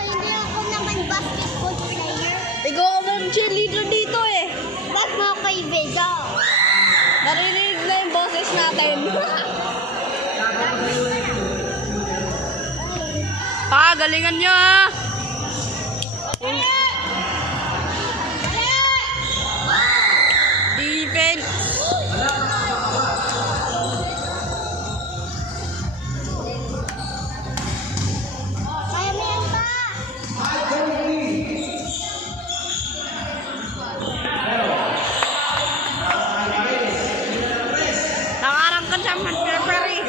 Hindi ako naman basketball player. Ikaw ako ng cheerleader dito eh. Ba't mo kay Vega? Narinig na yung boses natin. Galingan nyo ha. Defense. Kaya mo yan pa. Nakarang ka siya mag-referee.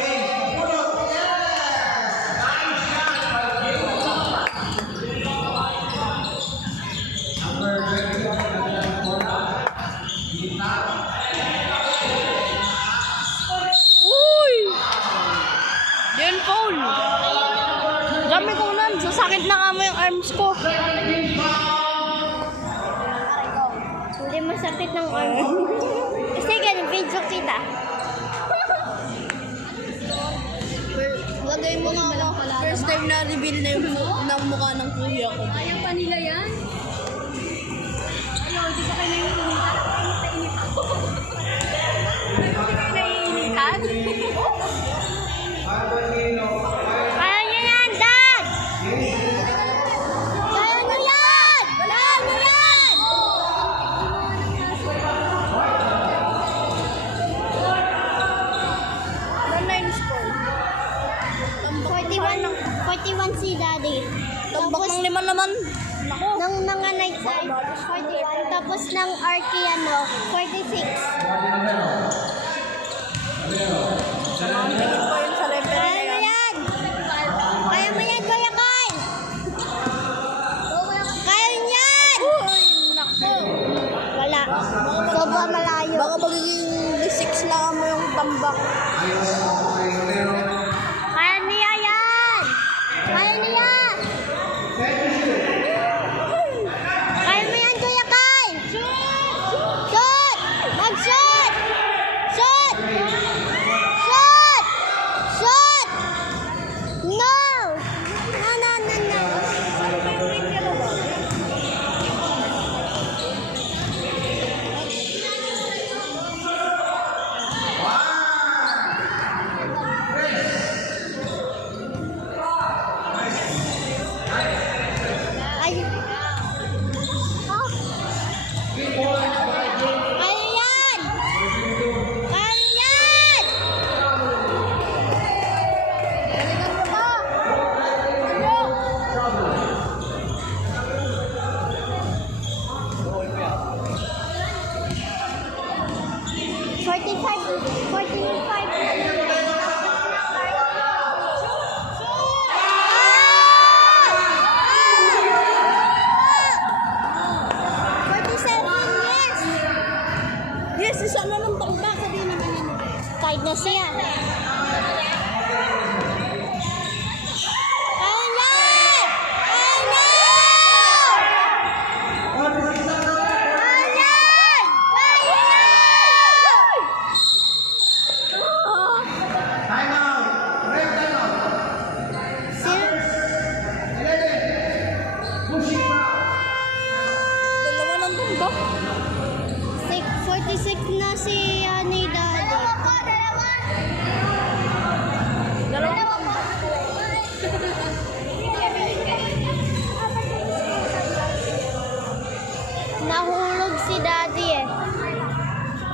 Uy! Yan foul. Dami ko nun. Sasakit na nga mo yung arms ko. Hindi masakit ng arm. Sige, video kita. Lagay mo nga ako. First time na reveal na yung mukha ng kuya ko. Ayaw pa nila yan? Ayaw, di ba kayo naiinitan? Init ako. Ayaw, di kayo naiinitan? Kaya nyo yan, Dad! Kaya nyo yan! Kaya nyo yan! Nine score. 41 si Daddy. Tambak ng 5 naman. Nako. Ng mga night side, 41. Tapos ng Arkeano, 46. Tingin ko yun sa referee Kaya na mo yan. yan! Kaya mo yan, Kuya Carl! Kaya mo yan! Uy, nako. Wala. Sobrang malayo. Baka magiging 6 na mo yung tambak. Kaya niya yan! Kaya niya! Kaya mo yan, Kuya Carl! Shoot! Mag-shoot! Shoot! Shoot! Shoot! No! No, no, no, no. Ay. Oh. Kaya yan! Kaya yan! Galingan mo pa. 47, yes! Yes, isa na ng tambak. Sabihin naman yun. Kahit na siya. Kaya yan! Kaya yan! Kaya yan! Kaya yan! Dalawa ng tambak. 46 na si